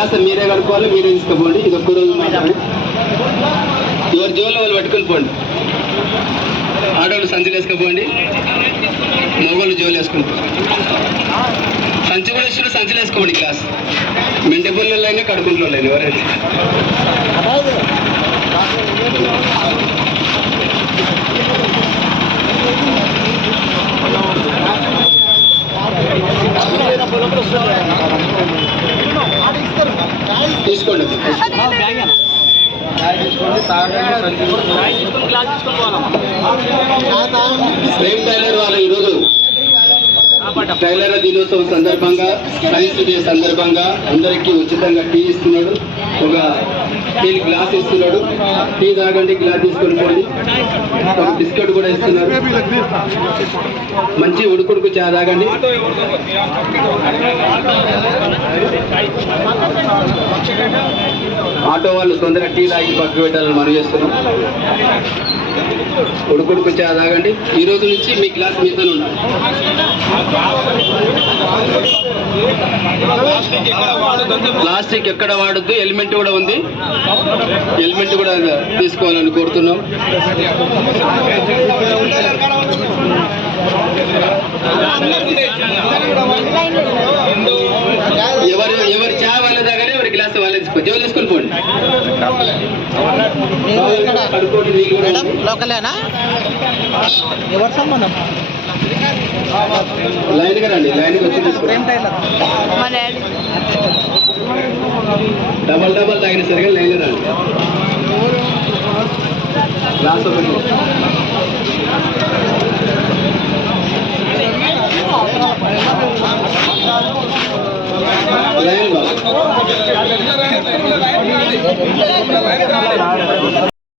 Glass మీరే కడుక్కోవాలి, మీరే తీసుకుపోండి. ఇది ఒక్క రోజు మాత్రమే. ఎవరి జోలు వాళ్ళు పట్టుకొని పోండి. ఆడవాళ్ళు సంచులు వేసుకుపోండి, మగవాళ్ళు జోలు వేసుకుని సంచి కూడా ఇచ్చిన సంచులు వేసుకోండి. గ్లాస్ మెంటి పుల్లలు అయినా కడుపుల్లో అయినా ఎవరైనా. తీసుకోండి. ప్రేమ్ టైలర్ వాళ్ళు ఈరోజు టైలర్ దినోత్సవం సందర్భంగా, సైన్స్ డే సందర్భంగా అందరికీ ఉచితంగా టీ ఇస్తున్నాడు. ఒక టీ గ్లాస్ ఇస్తున్నాడు. టీ తాగండి, గ్లాస్ తీసుకొని పోండి. ఒక బిస్కెట్ కూడా ఇస్తున్నారు. మంచి ఉడుకుడుకు చా తాగండి. ఆటో వాళ్ళు తొందరగా టీ తాగి పక్కకు పెట్టాలని మనం చేస్తున్నాం. ఉడుకుడుకు చా తాగండి. ఈ రోజు నుంచి మీ గ్లాస్ మీతో ఉండాలి. ప్లాస్టిక్ ఎక్కడ వాడద్దు. హెల్మెట్ కూడా ఉంది, హెల్మెట్ కూడా తీసుకోవాలని కోరుతున్నాం. ఎవరి చా వాళ్ళ దగ్గర, ఎవరి గ్లాస్ వాళ్ళ జోలు తీసుకొని పోండి. లోకలేనా ఎవరు సంబంధం? లైన్గా రండి, లైన్కి వచ్చి తీసుకోండి. డబల్ డబల్ తాగిన సరిగా లైన్గా రండి. గ్లాస్ ఒకటి లైన్